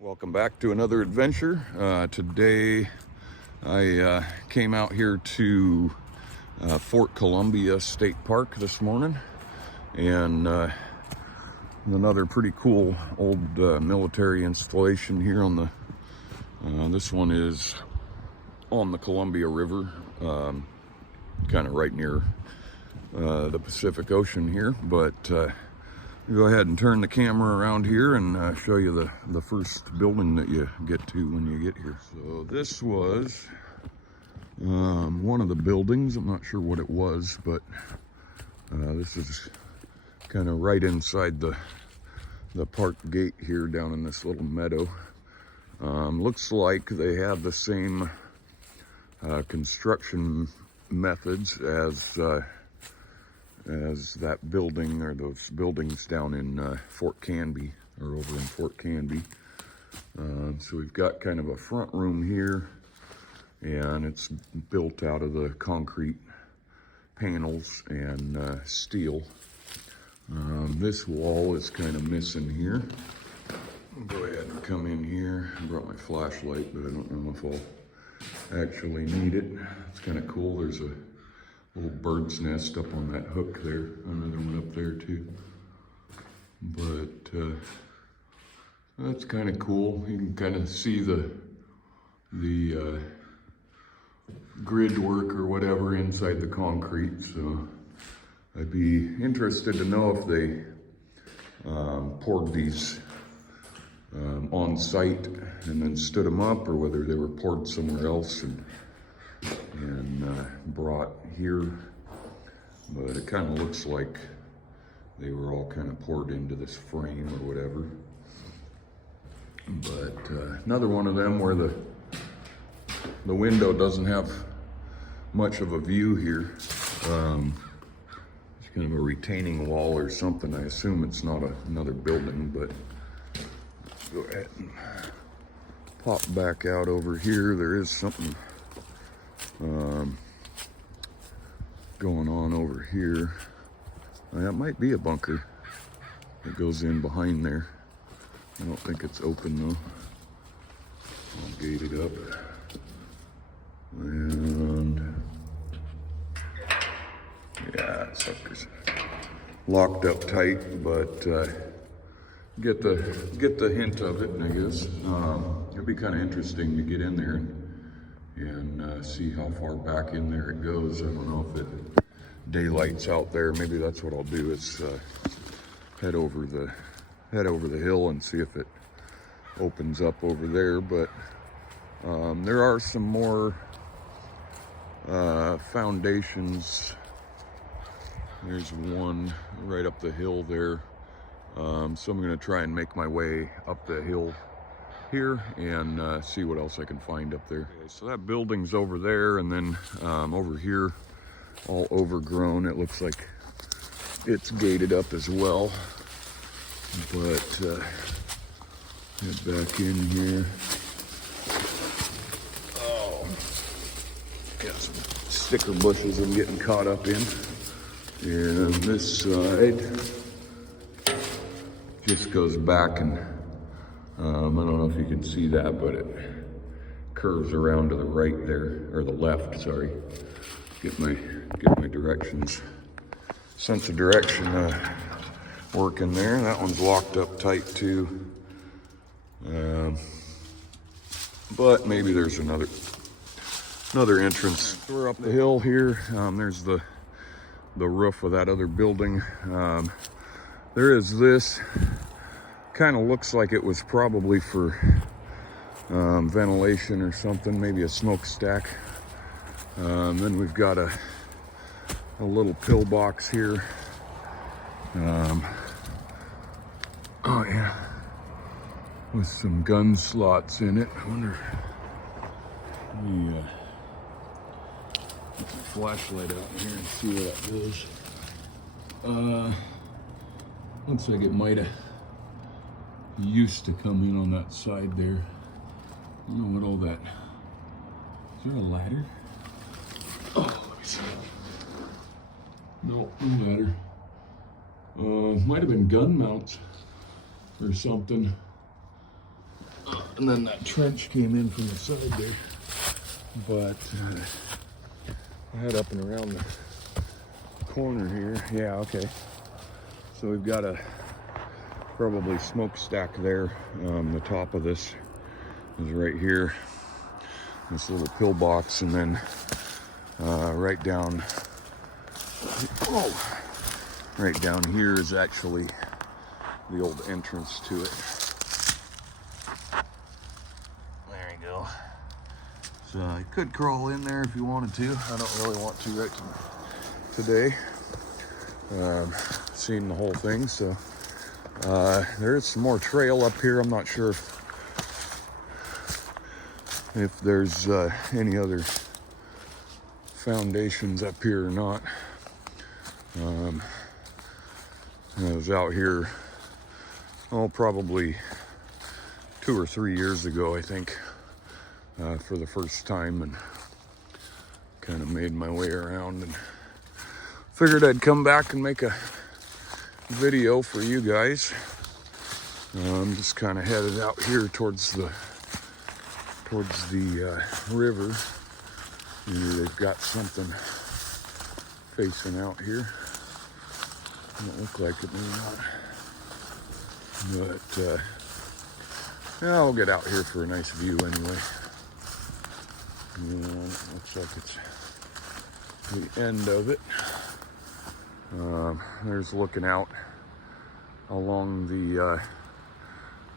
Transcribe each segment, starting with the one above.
Welcome back to another adventure. Today I came out here to Fort Columbia State Park this morning, and another pretty cool old military installation here on the this one is on the Columbia River, kind of right near the Pacific Ocean here, but go ahead and turn the camera around here and show you the first building that you get to when you get here. So this was one of the buildings. I'm not sure what it was, but this is kind of right inside the park gate here down in this little meadow. Looks like they have the same construction methods as that building, or those buildings down in Fort Canby, or over in Fort Canby. So we've got kind of a front room here, and it's built out of the concrete panels and steel. This wall is kind of missing here. I'll go ahead and come in here. I brought my flashlight, but I don't know if I'll actually need it. It's kind of cool. There's a little bird's nest up on that hook there. Another one up there too. But that's kind of cool. You can kind of see the grid work or whatever inside the concrete. So I'd be interested to know if they poured these on site and then stood them up, or whether they were poured somewhere else and brought here. But it kind of looks like they were all kind of poured into this frame or whatever. But another one of them where the window doesn't have much of a view here. It's kind of a retaining wall or something. I assume it's not another building, but let's go ahead and pop back out over here. There is something going on over here. That might be a bunker that goes in behind there. I don't think it's open though. I'll gate it up. And yeah, sucker's locked up tight, but get the hint of it, I guess. It'd be kind of interesting to get in there and see how far back in there it goes. I don't know if it daylight's out there. Maybe that's what I'll do, is head over the hill and see if it opens up over there. But there are some more foundations. There's one right up the hill there. So I'm gonna try and make my way up the hill here and see what else I can find up there. Okay, so that building's over there, and then over here, all overgrown. It looks like it's gated up as well. But head back in here. Oh, got some sticker bushes I'm getting caught up in. And this side just goes back, and I don't know if you can see that, but it curves around to the right there, or the left, sorry. Get my directions, sense of direction working there. That one's locked up tight too. But maybe there's another entrance. We're up the hill here. There's the roof of that other building. There is this. Kind of looks like it was probably for ventilation or something, maybe a smokestack. Then we've got a little pillbox here. Oh yeah, with some gun slots in it. I wonder. Let me put my flashlight out here and see where that goes. Looks like it might have used to come in on that side there. I don't know what all that. Is there a ladder? Oh, let me see. No, no ladder. Might have been gun mounts or something. and then that trench came in from the side there. But I head up and around the corner here. Yeah, okay. So we've got a probably smokestack there. The top of this is right here. This little pillbox, and then right down here is actually the old entrance to it. There you go. So you could crawl in there if you wanted to. I don't really want to right today. Seen the whole thing, so there is some more trail up here. I'm not sure if there's any other foundations up here or not. I was out here, probably 2 or 3 years ago, I think, for the first time, and kind of made my way around and figured I'd come back and make a video for you guys. I'm just kind of headed out here towards the river. Maybe they've got something facing out here. Don't look like it, maybe not. But yeah, I'll get out here for a nice view anyway. It looks like it's the end of it. There's looking out along the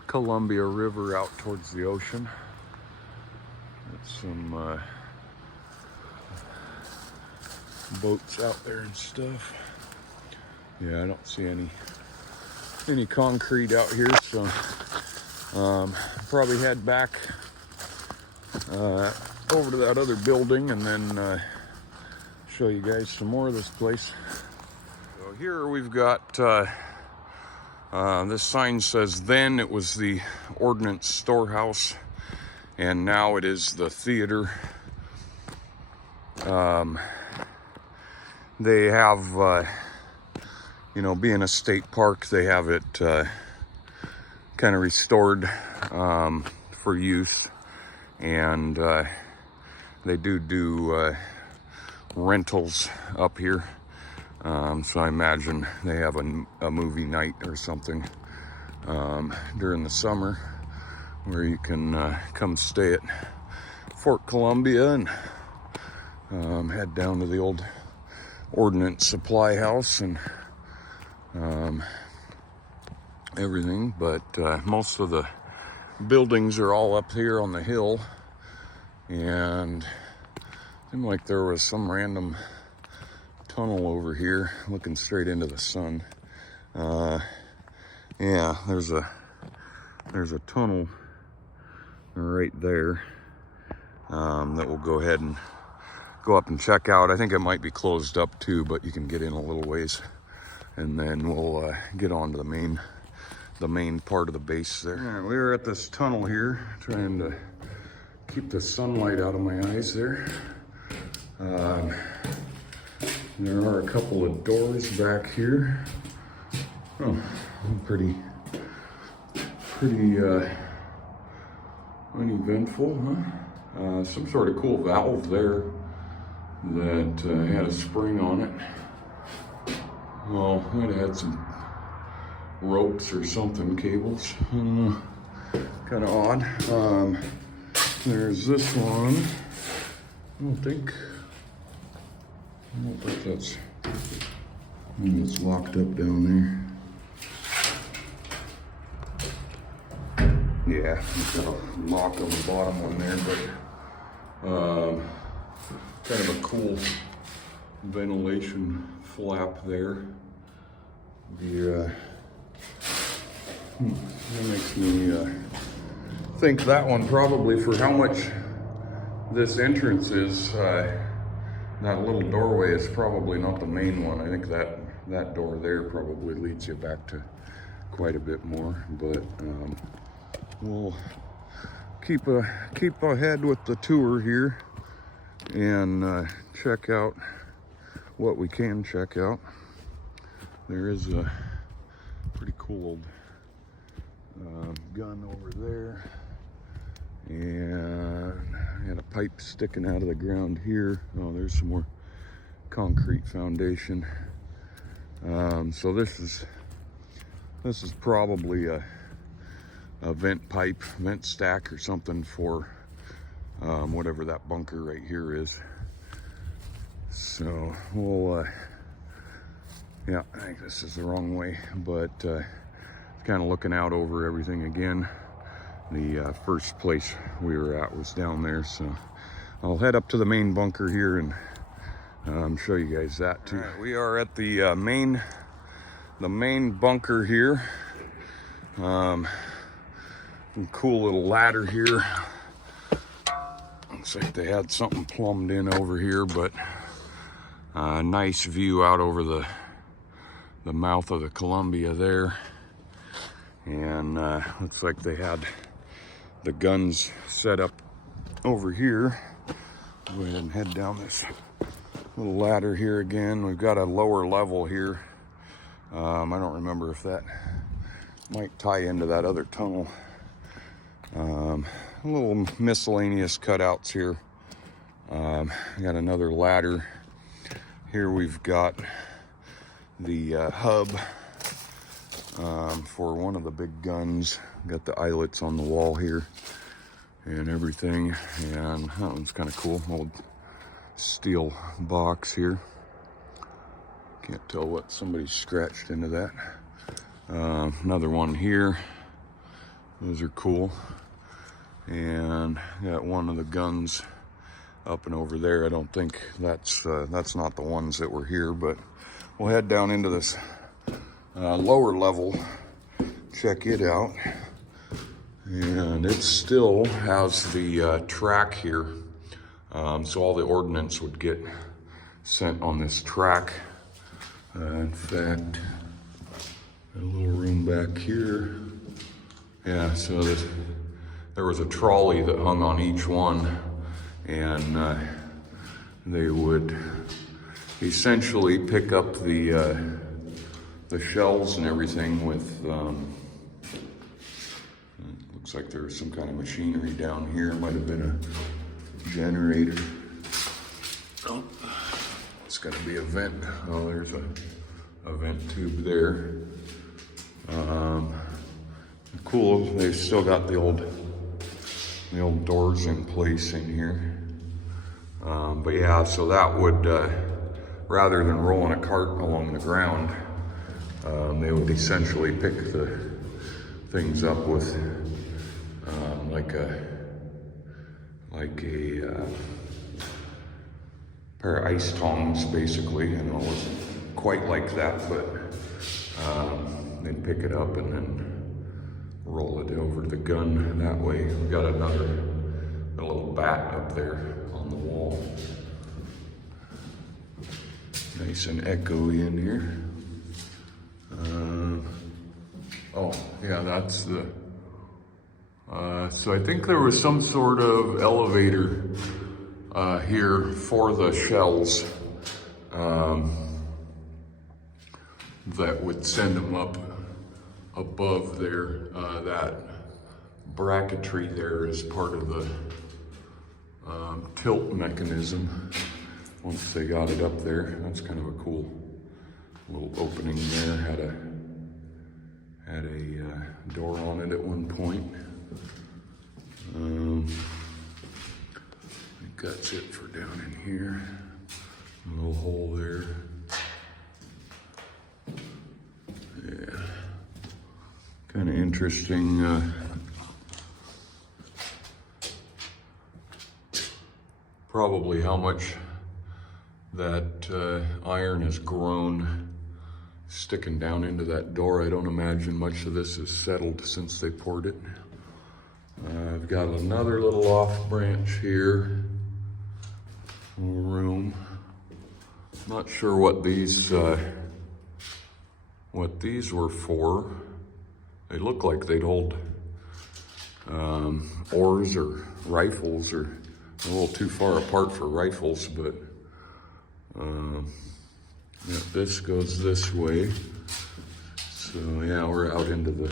Columbia River out towards the ocean. That's some boats out there and stuff. Yeah, I don't see any concrete out here, so probably head back over to that other building and then show you guys some more of this place. So here we've got this sign says then it was the Ordnance storehouse, and now it is the theater. They have, being a state park, they have it kind of restored for use, and they do rentals up here. So I imagine they have a movie night or something during the summer where you can come stay at Fort Columbia and head down to the old Ordnance supply house and everything. But most of the buildings are all up here on the hill, and it seemed like there was some random tunnel over here looking straight into the sun. Yeah, there's a tunnel right there that we'll go ahead and go up and check out. I think it might be closed up too, but you can get in a little ways, and then we'll get on to the main part of the base there. Yeah, we were at this tunnel here trying to keep the sunlight out of my eyes there. There are a couple of doors back here. Oh, pretty uneventful, huh? Some sort of cool valve there that had a spring on it. Well, might have had some ropes or something, cables. Kind of odd. There's this one. I don't think that's. I think it's locked up down there. Yeah, it's got a lock on the bottom one there, but kind of a cool ventilation flap there. That makes me think that one probably, for how much this entrance is, that little doorway is probably not the main one. I think that door there probably leads you back to quite a bit more, but we'll keep ahead with the tour here and check out what we can check out. There is a pretty cool old gun over there. And I got a pipe sticking out of the ground here. Oh, there's some more concrete foundation. So this is probably a vent pipe, vent stack or something for whatever that bunker right here is. So we'll, yeah, I think this is the wrong way, but kind of looking out over everything again. The first place we were at was down there, so I'll head up to the main bunker here and show you guys that too. All right, we are at the main bunker here. Cool little ladder here. Looks like they had something plumbed in over here, but nice view out over the mouth of the Columbia there. And looks like they had the guns set up over here. Go ahead and head down this little ladder here again. We've got a lower level here. I don't remember if that might tie into that other tunnel. Little miscellaneous cutouts here. Got another ladder. Here we've got the hub for one of the big guns. Got the eyelets on the wall here and everything. And that one's kind of cool. Old steel box here. Can't tell what somebody scratched into that. Another one here. Those are cool. And got one of the guns up and over there. I don't think that's not the ones that were here, but we'll head down into this lower level, check it out. And it still has the track here. So all the ordnance would get sent on this track. In fact, a little room back here. Yeah, so there was a trolley that hung on each one, and they would essentially pick up the shells and everything with, it looks like there's some kind of machinery down here. It might have been a generator. Oh, it's got to be a vent. Oh, there's a vent tube there. Cool, they've still got the old doors in place in here. But yeah, so that would, rather than rolling a cart along the ground, they would essentially pick the things up with like a pair of ice tongs, basically. I know it wasn't quite like that, but they'd pick it up and then roll it over to the gun that way. We've got a little bat up there on the wall. Nice and echoey in here. Oh, yeah, that's the... so I think there was some sort of elevator here for the shells that would send them up above there. That bracketry there is part of the tilt mechanism. Once they got it up there, that's kind of a cool little opening there. Had a door on it at one point. I think that's it for down in here. A little hole there. Yeah. Kind of interesting. Probably how much that iron has grown sticking down into that door. I don't imagine much of this is settled since they poured it. I've got another little off branch here, little room. Not sure what these were for. They look like they'd hold oars or rifles, or a little too far apart for rifles, but yeah, this goes this way. So yeah, we're out into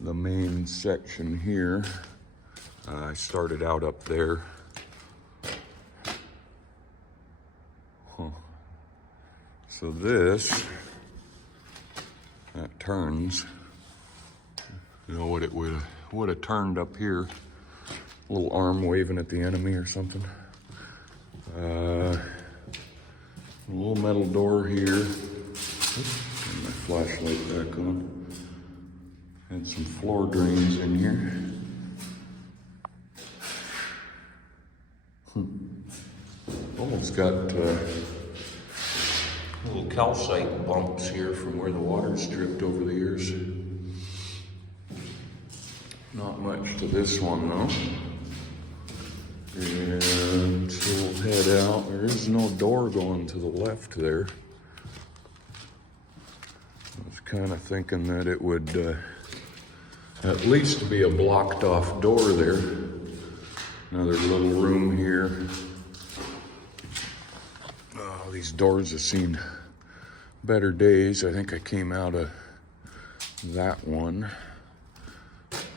the main section here. I started out up there. Huh. So this, that turns. You know what it would have turned up here. A little arm waving at the enemy or something. A little metal door here. Turn my flashlight back on. And some floor drains in here. Almost got little calcite bumps here from where the water's dripped over the years. Not much to this one though. And so we'll head out. There is no door going to the left there. I was kind of thinking that it would at least be a blocked off door there. Another little room here. Oh, these doors have seen better days. I think I came out of that one.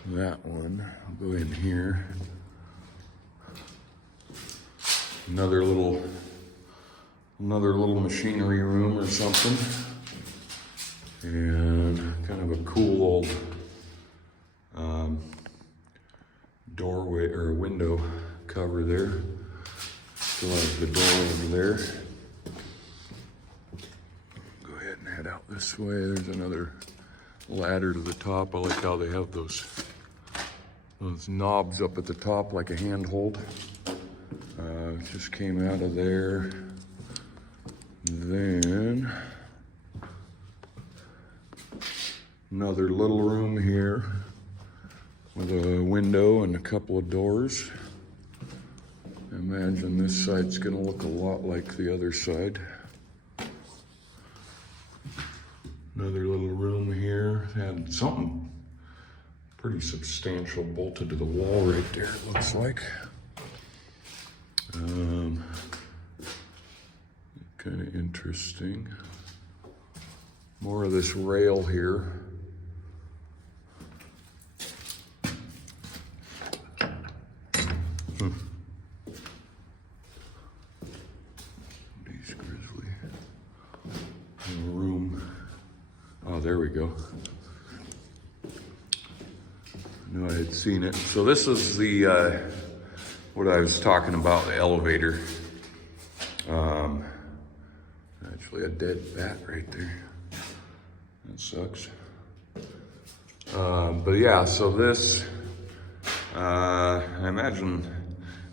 That one. I'll go in here. Another little machinery room or something. And kind of a cool old doorway or window cover there. Still have the door over there. Go ahead and head out this way. There's another ladder to the top. I like how they have those knobs up at the top like a handhold. Just came out of there. Then another little room here with a window and a couple of doors. I imagine this side's gonna look a lot like the other side. Another little room here. Had something pretty substantial bolted to the wall right there, it looks like. Kind of interesting. More of this rail here. These grizzly. Room. Oh, there we go. I knew I had seen it. So this is the what I was talking about, the elevator. Actually a dead bat right there. That sucks. But yeah, so this, I imagine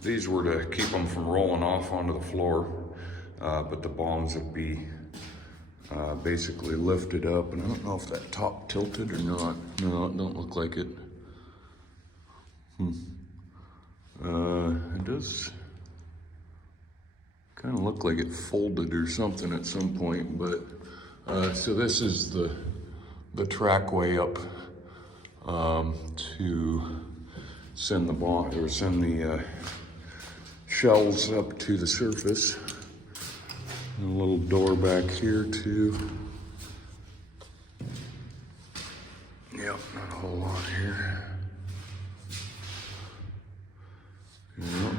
these were to keep them from rolling off onto the floor, but the bombs would be basically lifted up, and I don't know if that top tilted or not. No, it don't look like it. It does kind of look like it folded or something at some point, but so this is the trackway up to send the bomb or send the shells up to the surface. And a little door back here too. Yep, not a whole lot here. Yep.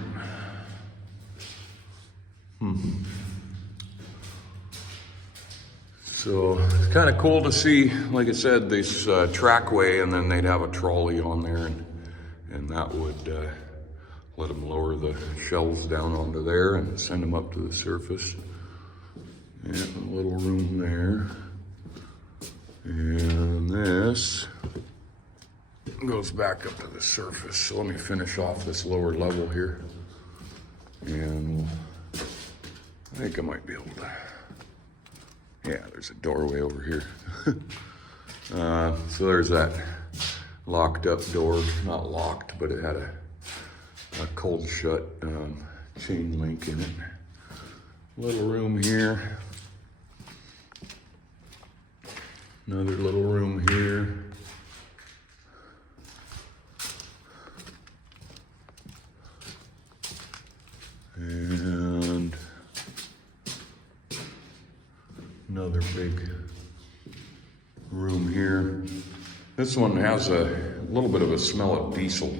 So it's kind of cool to see, like I said, this trackway, and then they'd have a trolley on there, and that would let them lower the shells down onto there and send them up to the surface. And a little room there. And this goes back up to the surface. So let me finish off this lower level here. And I think I might be able to, yeah, there's a doorway over here. So there's that locked up door, not locked, but it had a cold shut chain link in it. Little room here. Another little room here. And another big room here. This one has a little bit of a smell of diesel.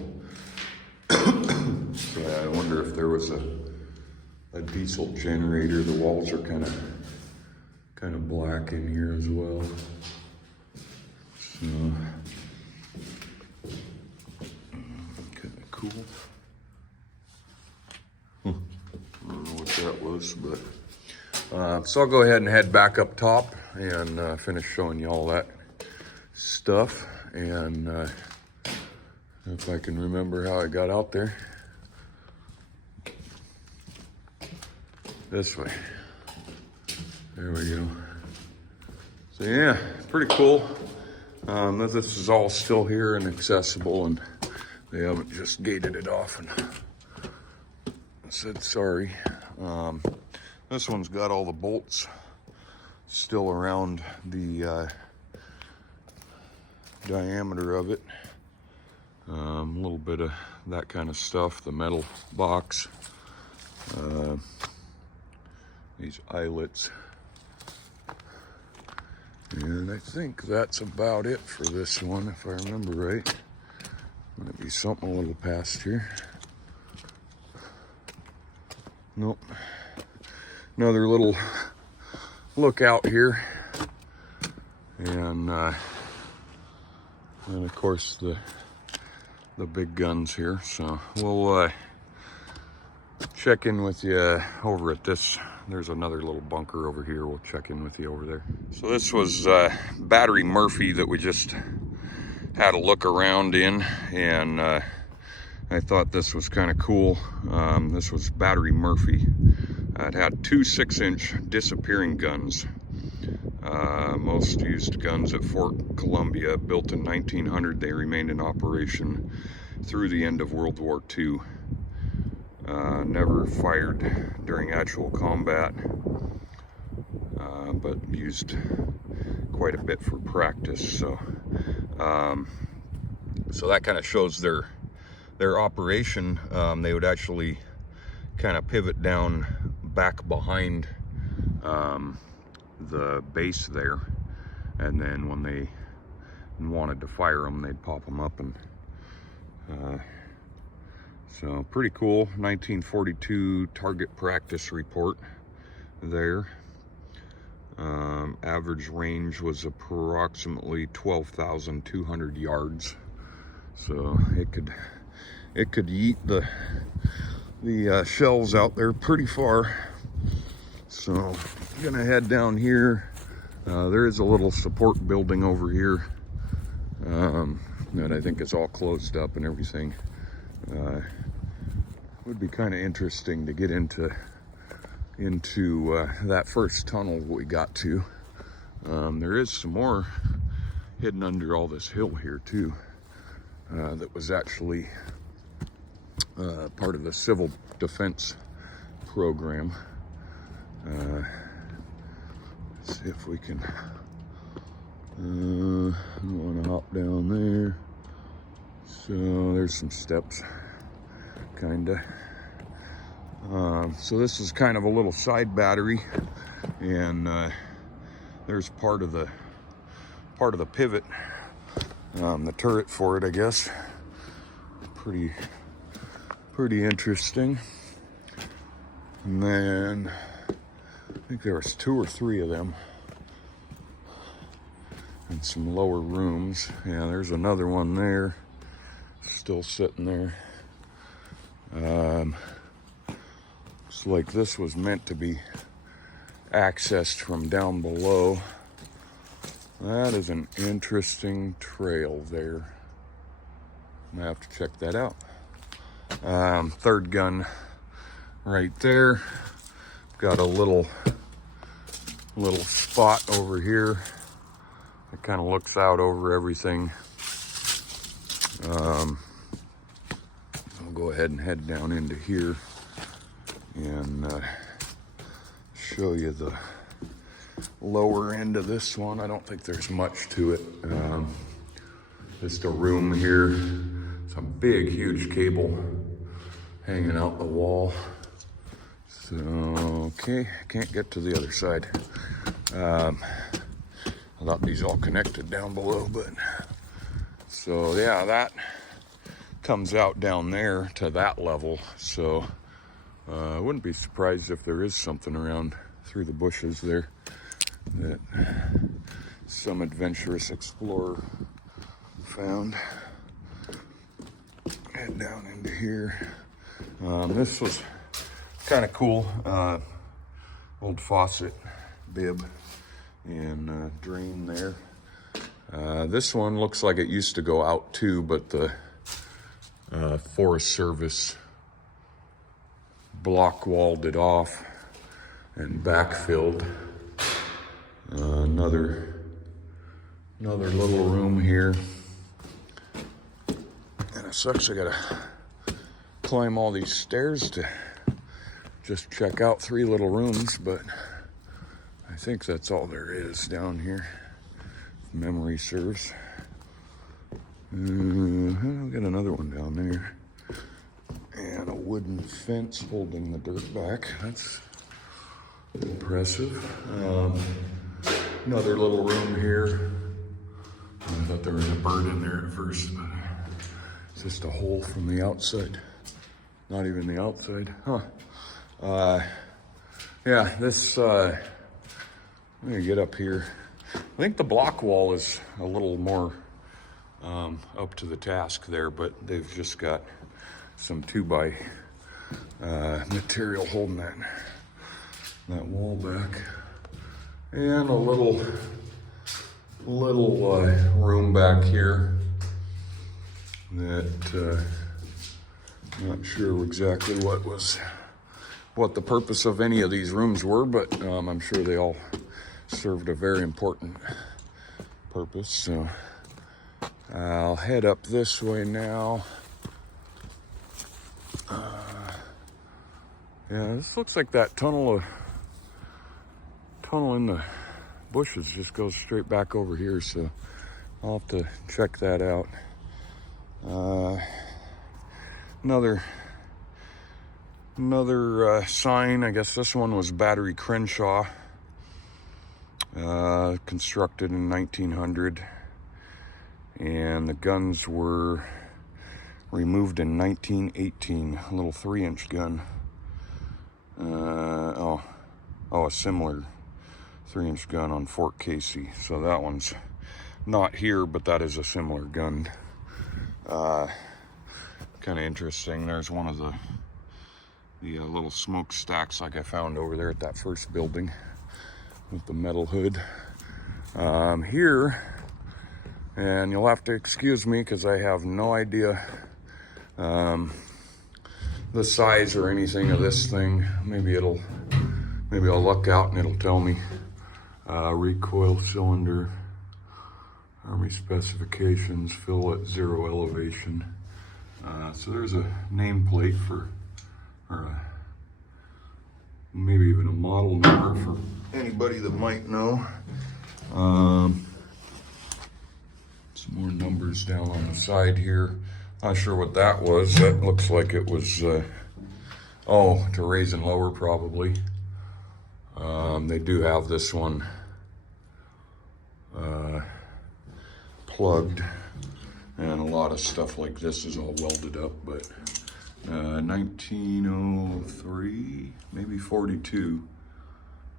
if there was a diesel generator. The walls are kind of black in here as well. So kind of cool. I don't know what that was, but so I'll go ahead and head back up top and finish showing you all that stuff. And if I can remember how I got out there. This way. There we go. So yeah, pretty cool. This is all still here and accessible, and they haven't just gated it off and said sorry. This one's got all the bolts still around the diameter of it. A little bit of that kind of stuff, the metal box, these eyelets. And I think that's about it for this one, if I remember right. Might be something a little past here. Nope. Another little lookout here. And of course the big guns here. So we'll check in with you over at this. There's another little bunker over here. We'll check in with you over there. So this was Battery Murphy that we just had a look around in, and I thought this was kind of cool. This was Battery Murphy. It had two 6-inch disappearing guns. Most used guns at Fort Columbia, built in 1900. They remained in operation through the end of World War II. Never fired during actual combat, but used quite a bit for practice. So, so that kind of shows their operation. They would actually kind of pivot down back behind the base there, and then when they wanted to fire them, they'd pop them up. And so pretty cool. 1942 target practice report there. Average range was approximately 12,200 yards. So it could yeet the shells out there pretty far. So I'm gonna head down here. There is a little support building over here that I think is all closed up and everything. Would be kind of interesting to get into that first tunnel we got to. There is some more hidden under all this hill here too, that was actually part of the civil defense program. Let's see if we can, I don't want to hop down there. So there's some steps, kinda. So this is kind of a little side battery, and there's part of the pivot, the turret for it, I guess. Pretty interesting. And then I think there was 2 or 3 of them, and some lower rooms. Yeah, there's another one there, still sitting there. Looks like this was meant to be accessed from down below. That is an interesting trail there. I'm gonna have to check that out. Third gun right there. Got a little spot over here. It kind of looks out over everything. I'll go ahead and head down into here and show you the lower end of this one. I don't think there's much to it. Just a room here. It's a big, huge cable hanging out the wall. So, okay, can't get to the other side. I thought these all connected down below, but so yeah, that comes out down there to that level. So I wouldn't be surprised if there is something around through the bushes there that some adventurous explorer found. Head down into here. This was kind of cool. Old faucet bib and drain there. This one looks like it used to go out too, but the Forest Service block walled it off and backfilled. Another little room here. And it sucks, I gotta climb all these stairs to just check out 3 little rooms, but I think that's all there is down here, if memory serves. I'll get another one down there. And a wooden fence holding the dirt back. That's impressive. Another little room here. I thought there was a bird in there at first, but it's just a hole from the outside. Not even the outside, huh? Yeah, this, I'm gonna get up here. I think the block wall is a little more up to the task there, but they've just got some 2x material holding that wall back. And a little room back here that not sure exactly what the purpose of any of these rooms were, but I'm sure they all served a very important purpose. So I'll head up this way now. Yeah, this looks like that tunnel in the bushes just goes straight back over here, so I'll have to check that out. Another sign. I guess this one was Battery Crenshaw, constructed in 1900, and the guns were removed in 1918. A little 3-inch gun. A similar 3-inch gun on Fort Casey. So that one's not here, but that is a similar gun. Kind of interesting. There's one of the little smokestacks like I found over there at that first building with the metal hood. Here, and you'll have to excuse me because I have no idea the size or anything of this thing. Maybe I'll look out and it'll tell me. Recoil cylinder, Army specifications, fill at 0 elevation. So there's a nameplate or maybe even a model number for anybody that might know. Some more numbers down on the side here. Not sure what that was. That looks like it was, to raise and lower probably. They do have this one plugged, and a lot of stuff like this is all welded up, but 1903, maybe 42.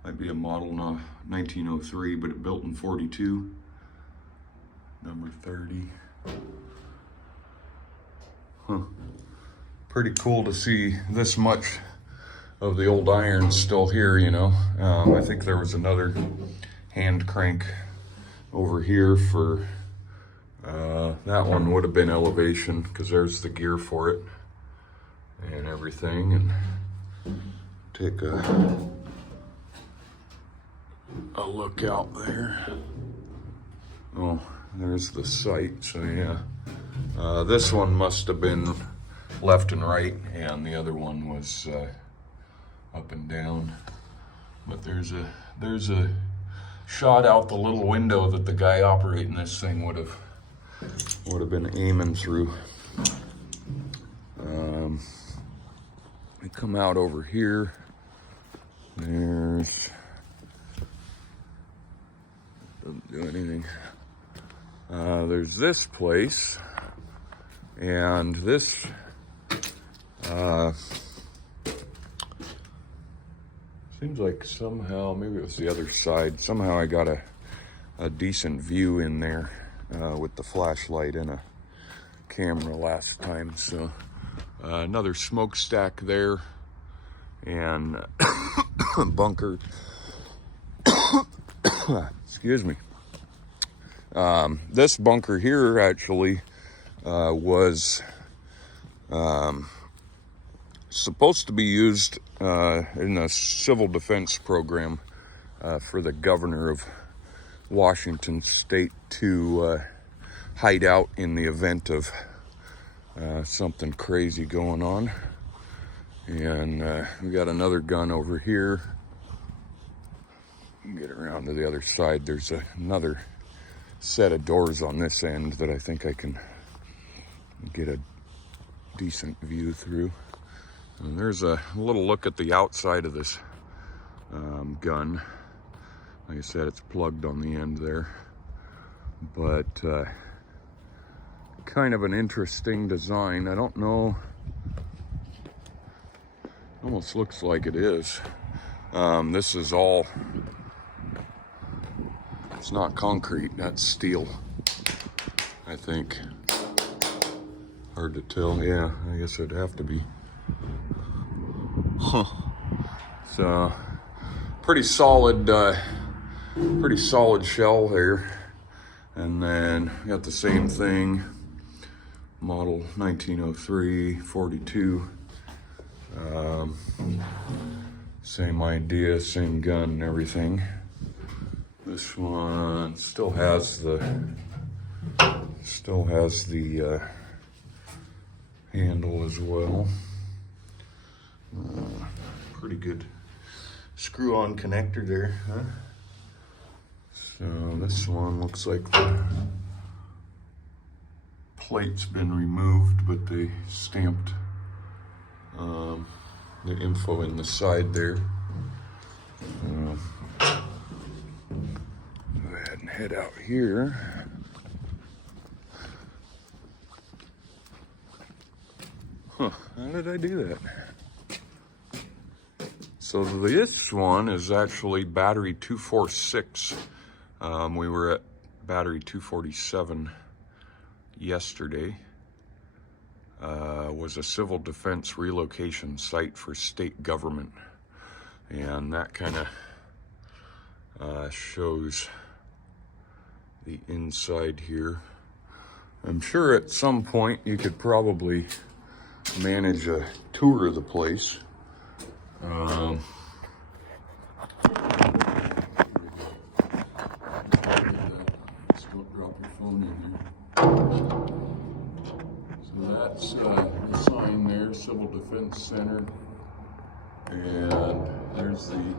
Might be a model, not 1903, but it built in 42. Number 30. Huh. Pretty cool to see this much of the old iron still here, you know. I think there was another hand crank over here for, that one would have been elevation because there's the gear for it and everything. And take a look out there. Oh, there's the site, so yeah. This one must have been left and right, and the other one was up and down. But there's a shot out the little window that the guy operating this thing would have been aiming through. We come out over here. Doesn't do anything. There's this place, and this Seems like somehow, maybe it was the other side, somehow I got a decent view in there with the flashlight and a camera last time. So another smokestack there, and bunker. Excuse me. This bunker here actually was supposed to be used in a civil defense program for the governor of Washington State to hide out in the event of something crazy going on. And we got another gun over here. Get around to the other side. There's another set of doors on this end that I think I can get a decent view through. And there's a little look at the outside of this gun. Like I said, it's plugged on the end there, but kind of an interesting design. I don't know, almost looks like it is. This is all, it's not concrete, that's steel, I think. Hard to tell. Yeah, I guess it'd have to be. Huh. So pretty solid shell there. And then we got the same thing, model 1903 42. Same idea, same gun and everything. This one still has the handle as well. Pretty good screw-on connector there, huh? So this one looks like the plate's been removed, but they stamped the info in the side there. Go ahead and head out here. Huh, how did I do that? So this one is actually battery 246. We were at battery 247 yesterday. Was a civil defense relocation site for state government. And that kind of shows the inside here. I'm sure at some point you could probably manage a tour of the place. Don't drop your phone in there. So that's the sign there, Civil Defense Center. And there's the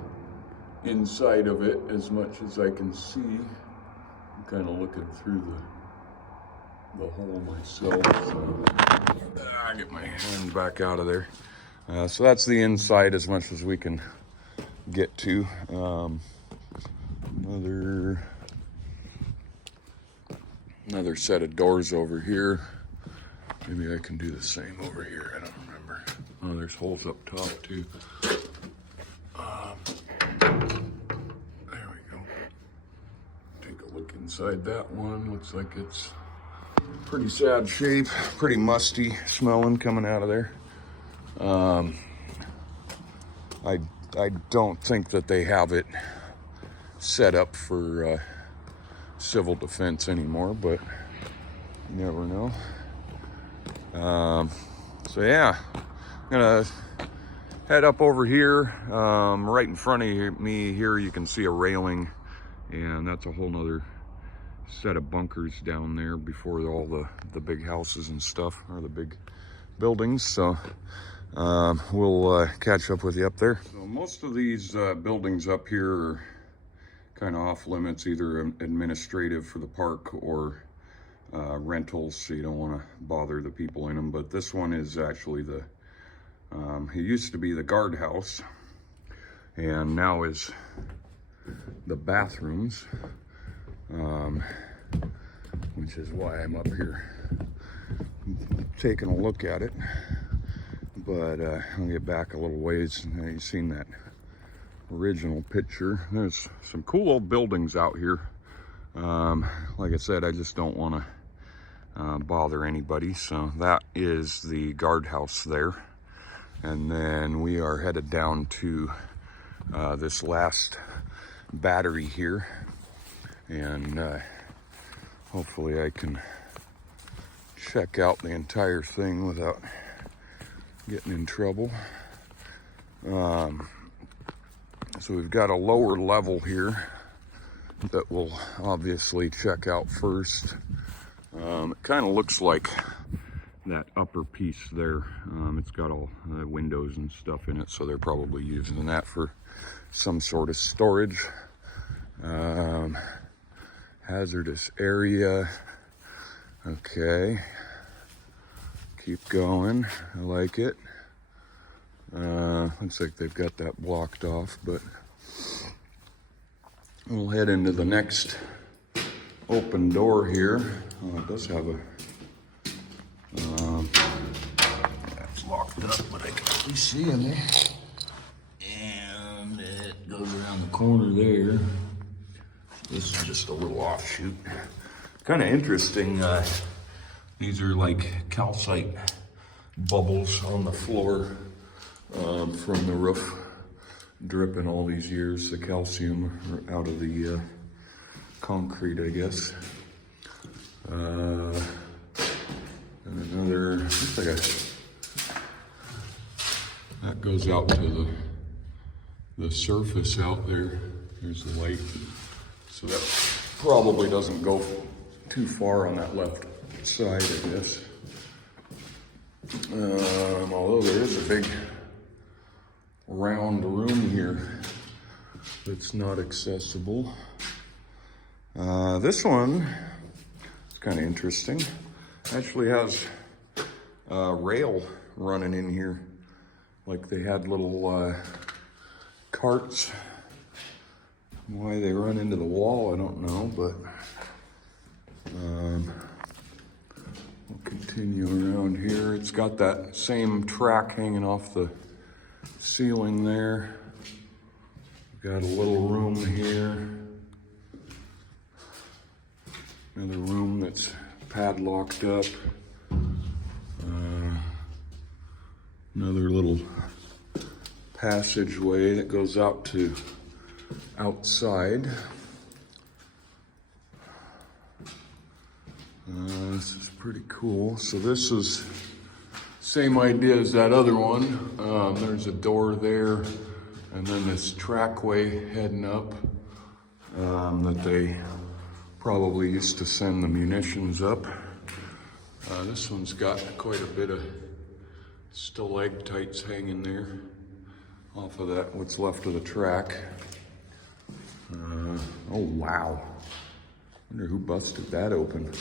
inside of it as much as I can see. I'm kind of looking through the hole myself. So I get my hand back out of there. So that's the inside as much as we can get to. Another set of doors over here. Maybe I can do the same over here. I don't remember. Oh, there's holes up top too. There we go. Take a look inside that one. Looks like it's pretty sad shape, pretty musty smelling coming out of there. I don't think that they have it set up for civil defense anymore, but you never know. So yeah, I'm gonna head up over here. Right in front of me here you can see a railing, and that's a whole nother set of bunkers down there before all the big houses and stuff, or the big buildings. So we'll catch up with you up there. So most of these buildings up here are kind of off limits, either administrative for the park or rentals, so you don't want to bother the people in them. But this one is actually it used to be the guardhouse, and now is the bathrooms, which is why I'm up here taking a look at it. But I'll get back a little ways. You've seen that original picture. There's some cool old buildings out here. Like I said, I just don't want to bother anybody. So that is the guardhouse there. And then we are headed down to this last battery here. And hopefully I can check out the entire thing without getting in trouble. So we've got a lower level here that we'll obviously check out first. It kind of looks like that upper piece there. It's got all the windows and stuff in it, so they're probably using that for some sort of storage. Hazardous area. Okay. Keep going. I like it. Looks like they've got that blocked off, but we'll head into the next open door here. Oh, it does have a, it's locked up, but I can at least see in there. And it goes around the corner there. This is just a little offshoot. Kind of interesting. These are like calcite bubbles on the floor from the roof, dripping all these years. The calcium out of the concrete, I guess. And another, looks like that goes out to the surface out there. There's the light. So that probably doesn't go too far on that left side, I guess. Although there is a big round room here that's not accessible. This one is kind of interesting. Actually has rail running in here, like they had little carts. Why they run into the wall, I don't know, but we'll continue around here. It's got that same track hanging off the ceiling there. Got a little room here. Another room that's padlocked up. Another little passageway that goes out to outside. This is pretty cool. So this is same idea as that other one. There's a door there, and then this trackway heading up that they probably used to send the munitions up. This one's got quite a bit of stalactites hanging there off of that, what's left of the track. Oh wow, wonder who busted that open.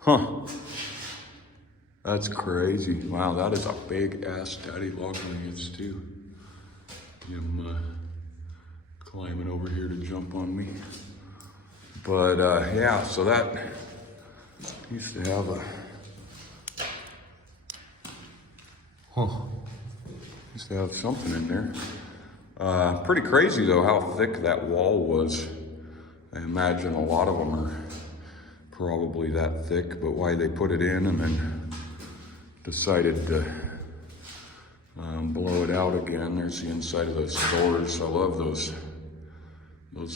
Huh, that's crazy. Wow, that is a big ass daddy longlegs too. Him climbing over here to jump on me. But yeah, so that used to have a, used to have something in there. Pretty crazy though how thick that wall was. I imagine a lot of them are probably that thick, but why they put it in and then decided to blow it out again. There's the inside of those doors. I love those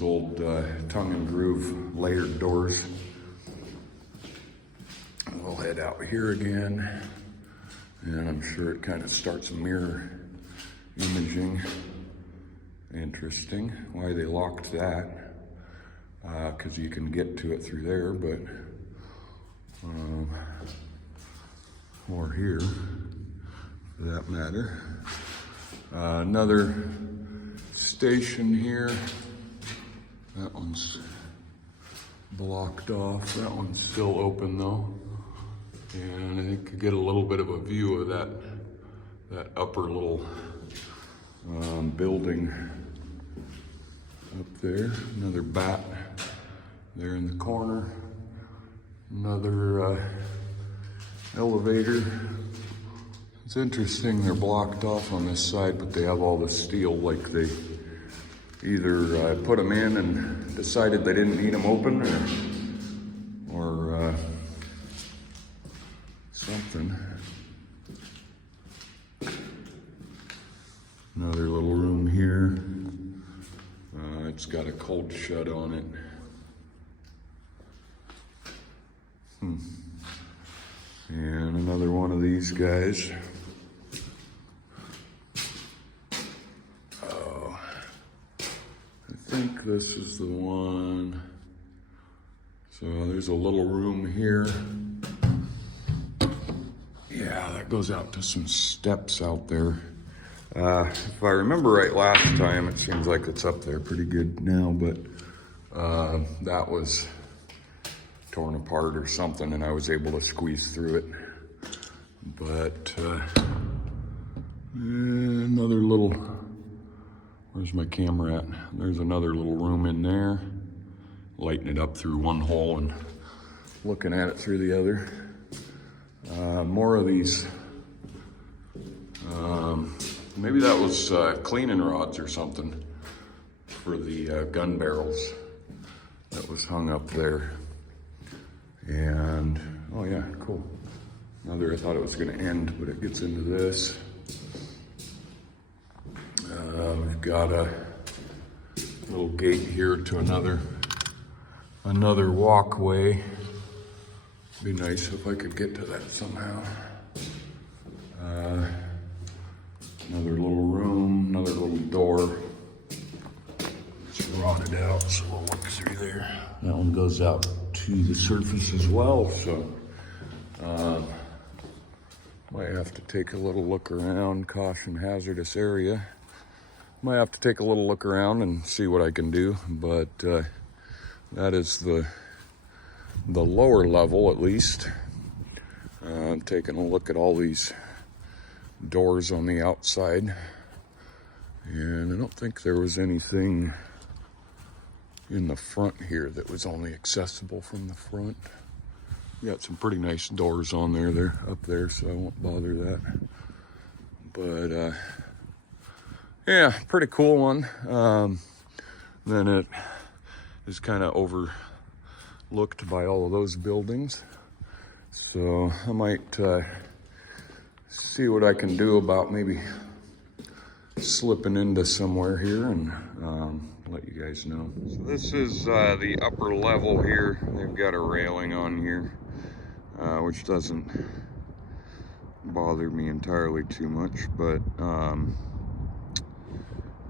old tongue and groove layered doors. We'll head out here again, and I'm sure it kind of starts mirror imaging. Interesting why they locked that, because you can get to it through there, but or here for that matter. Another station here. That one's blocked off. That one's still open though. And I think you get a little bit of a view of that upper little building up there. Another bat there in the corner. Another elevator. It's interesting, they're blocked off on this side, but they have all the steel, like they either put them in and decided they didn't need them open, or something. Another little room here. It's got a cold shut on it. And another one of these guys. Oh, I think this is the one. So there's a little room here. Yeah, that goes out to some steps out there. If I remember right last time, it seems like it's up there pretty good now, but that was torn apart or something, and I was able to squeeze through it. But another little, where's my camera at? There's another little room in there. Lighting it up through one hole and looking at it through the other. More of these, maybe that was cleaning rods or something for the gun barrels that was hung up there. And, oh yeah, cool. Another, I thought it was gonna end, but it gets into this. We've got a little gate here to another walkway. Be nice if I could get to that somehow. Another little room, another little door. It's rotted out, so we'll look through there. That one goes out to the surface as well, so might have to take a little look around. Caution, hazardous area. Might have to take a little look around and see what I can do, but that is the lower level, at least. I'm taking a look at all these doors on the outside, and I don't think there was anything in the front here that was only accessible from the front. Got some pretty nice doors on there. They're up there, so I won't bother that. But yeah, pretty cool one. Then it is kind of overlooked by all of those buildings. So I might see what I can do about maybe slipping into somewhere here and let you guys know. So this is the upper level here. They've got a railing on here, which doesn't bother me entirely too much, but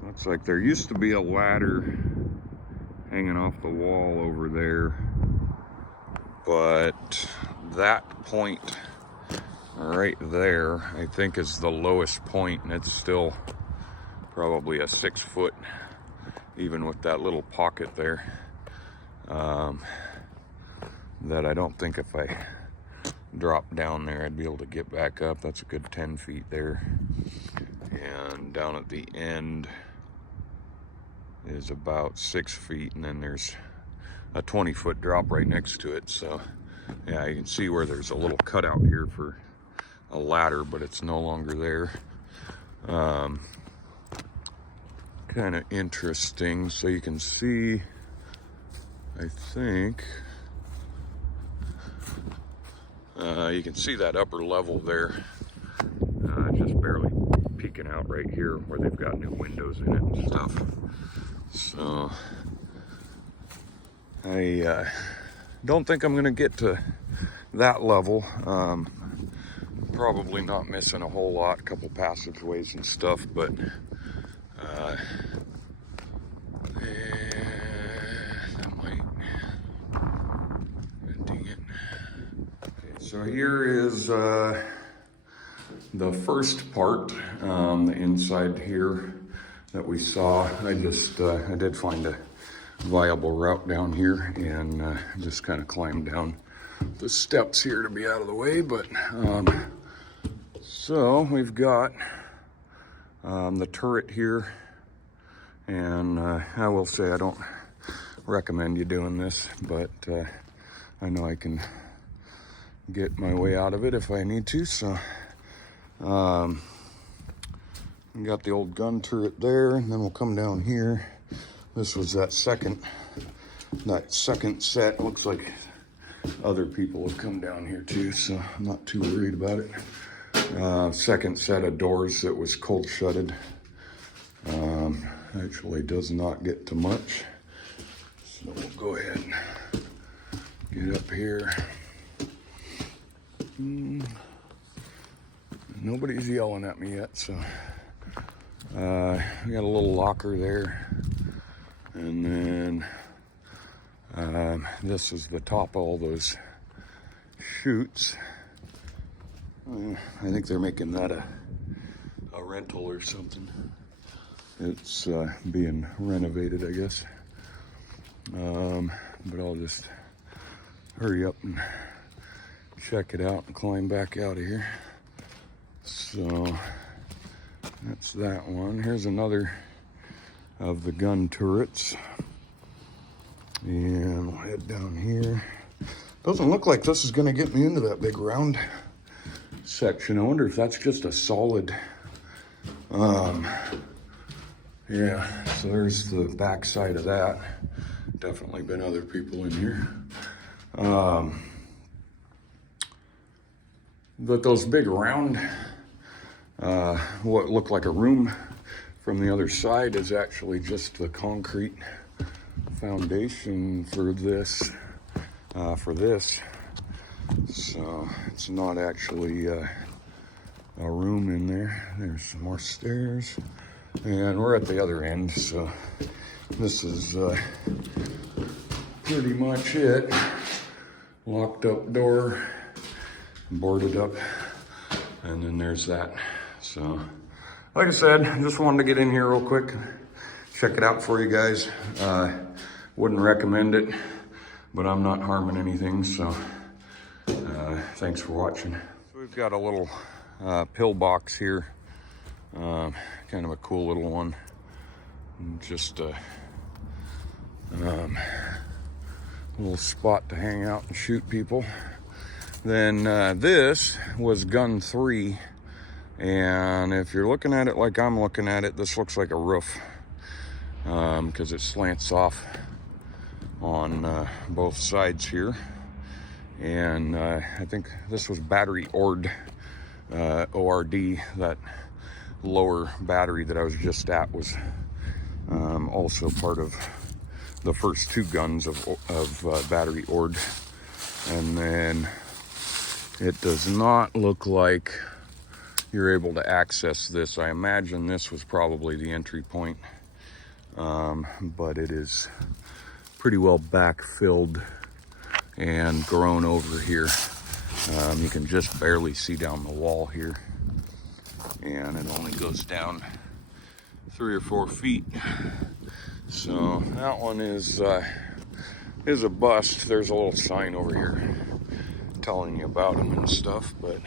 looks like there used to be a ladder hanging off the wall over there, but that point right there, I think, is the lowest point, and it's still probably a 6 foot, even with that little pocket there, that I don't think if I drop down there I'd be able to get back up. That's a good 10 feet there. And down at the end is about 6 feet, and then there's a 20-foot drop right next to it. So yeah, you can see where there's a little cutout here for a ladder, but it's no longer there. Kind of interesting. So you can see, I think, you can see that upper level there, just barely peeking out right here where they've got new windows in it and stuff. So I don't think I'm gonna get to that level. Probably not missing a whole lot, a couple passageways and stuff, but that might, dang it. Okay, so here is the first part, the inside here that we saw. I did find a viable route down here, and just kind of climbed down the steps here to be out of the way. But so we've got the turret here, and I will say I don't recommend you doing this, but I know I can get my way out of it if I need to. So We got the old gun turret there, and then we'll come down here. This was that second set. Looks like other people have come down here too, so I'm not too worried about it. Second set of doors that was cold shutted. Actually does not get to much. So we'll go ahead and get up here. Nobody's yelling at me yet, so we got a little locker there, and then this is the top of all those chutes. I think they're making that a rental or something. It's being renovated, I guess. But I'll just hurry up and check it out and climb back out of here. So that's that one. Here's another of the gun turrets. And we'll head down here. Doesn't look like this is going to get me into that big round section. I wonder if that's just a solid. Yeah, so there's the back side of that. Definitely been other people in here. But those big round, what looked like a room from the other side is actually just the concrete foundation for this. So it's not actually a room in there. There's some more stairs, and we're at the other end, so this is pretty much it. Locked up door, boarded up, and then there's that. So like I said, I just wanted to get in here real quick, check it out for you guys. Wouldn't recommend it, but I'm not harming anything, so thanks for watching. So we've got a little pill box here, kind of a cool little one. Just a little spot to hang out and shoot people. Then this was gun 3, and if you're looking at it like I'm looking at it, this looks like a roof, because it slants off on both sides here. And I think this was battery ORD, that lower battery that I was just at was also part of the first 2 guns of battery ORD. And then it does not look like you're able to access this. I imagine this was probably the entry point, but it is pretty well backfilled and grown over here. You can just barely see down the wall here, and it only goes down 3 or 4 feet. So that one is a bust. There's a little sign over here telling you about them and stuff, but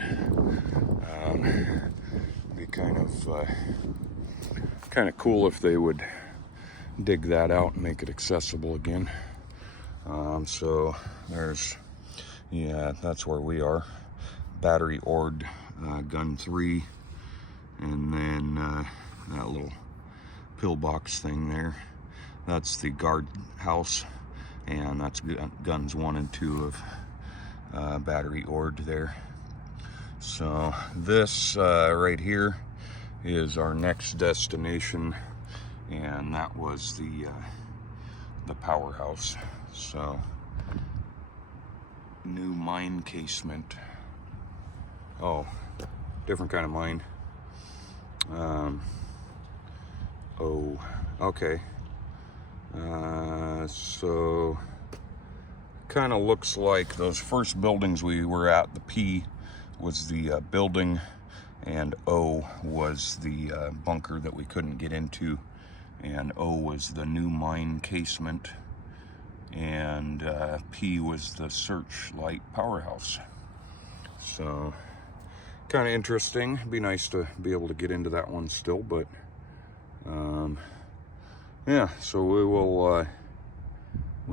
it'd be kind of cool if they would dig that out and make it accessible again. So there's, yeah, that's where we are. Battery ORD, gun 3, and then that little pillbox thing there. That's the guard house, and that's guns 1 and 2 of battery ORD there. So this right here is our next destination, and that was the Powerhouse. So new mine casement. Oh, different kind of mine. Oh, okay. So kind of looks like those first buildings we were at. The P was the building, and O was the bunker that we couldn't get into, and O was the new mine casement, and P was the searchlight powerhouse. So kind of interesting. Be nice to be able to get into that one still, but yeah, so we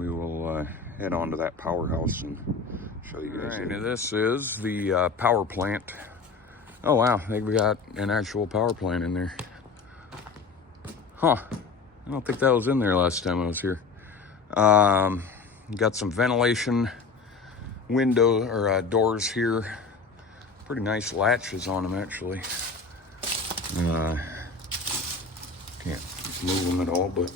will head on to that powerhouse and show you guys. Right, this is the power plant Oh wow, they've got an actual power plant in there. Huh, I don't think that was in there last time I was here. Got some ventilation window or doors here. Pretty nice latches on them actually. Can't move them at all, but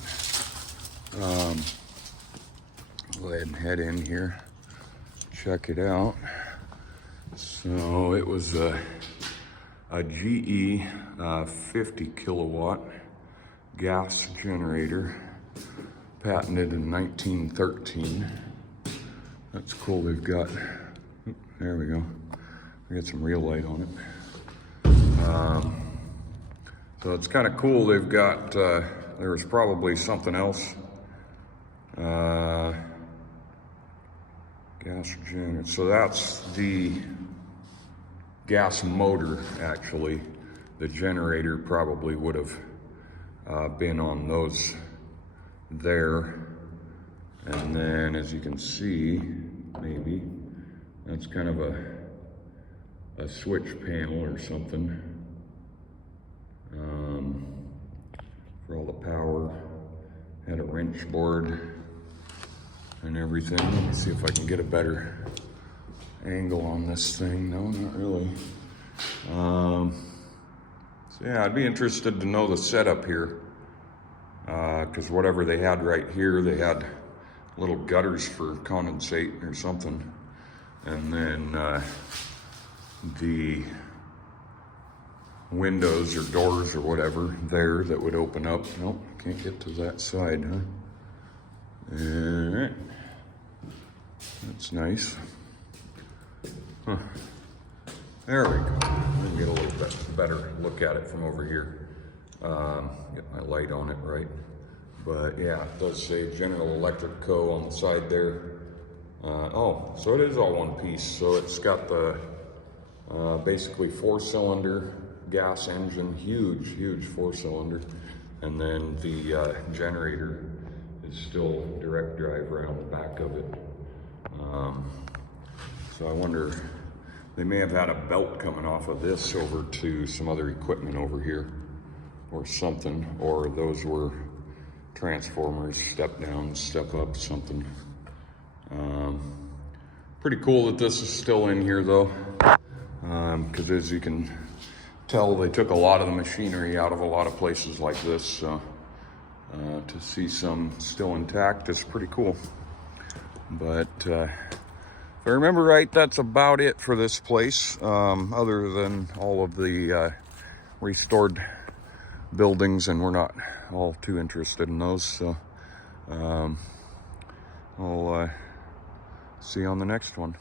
go ahead and head in here, check it out. So it was a GE 50 kilowatt gas generator, patented in 1913. That's cool. They've got, there we go. We got some real light on it. So it's kind of cool. They've got, there was probably something else. Gas generator. So that's the gas motor, actually. The generator probably would have been on those there. And then, as you can see, maybe, that's kind of a switch panel or something. For all the power. Had a wrench board and everything. Let me see if I can get a better angle on this thing. No, not really. So yeah, I'd be interested to know the setup here. Because whatever they had right here, they had little gutters for condensate or something. And then the windows or doors or whatever there that would open up. Nope, can't get to that side, huh? Alright. That's nice. Huh. There we go. Let me get a little bit better look at it from over here. Get my light on it right. But yeah, it does say General Electric Co. on the side there. Oh, so it is all one piece. So it's got the basically 4-cylinder gas engine, huge 4-cylinder, and then the generator is still direct drive right on the back of it. So I wonder, they may have had a belt coming off of this over to some other equipment over here or something, or those were transformers, step down, step up, something. Pretty cool that this is still in here though, because as you can tell, they took a lot of the machinery out of a lot of places like this, so to see some still intact is pretty cool. But if I remember right, that's about it for this place, other than all of the restored buildings, and we're not all too interested in those, so I'll see you on the next one.